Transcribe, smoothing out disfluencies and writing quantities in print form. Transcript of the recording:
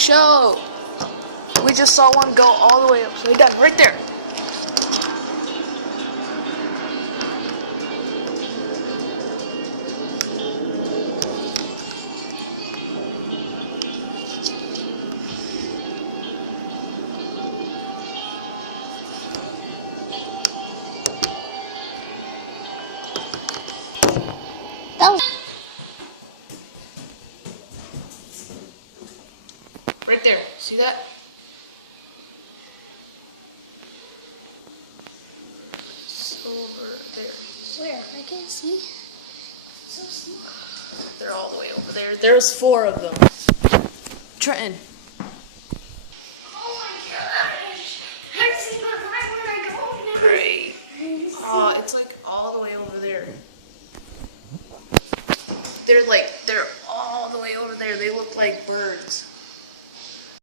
show. We just saw one go all the way upside down, right there. That was Right there. See that? It's over there. where? I can't see. So small. They're all the way over there. There's 4 of them. Trenton. Oh my gosh! I see my eye when I go over there. Great. It's like all the way over there. They're all the way over there. They look like birds.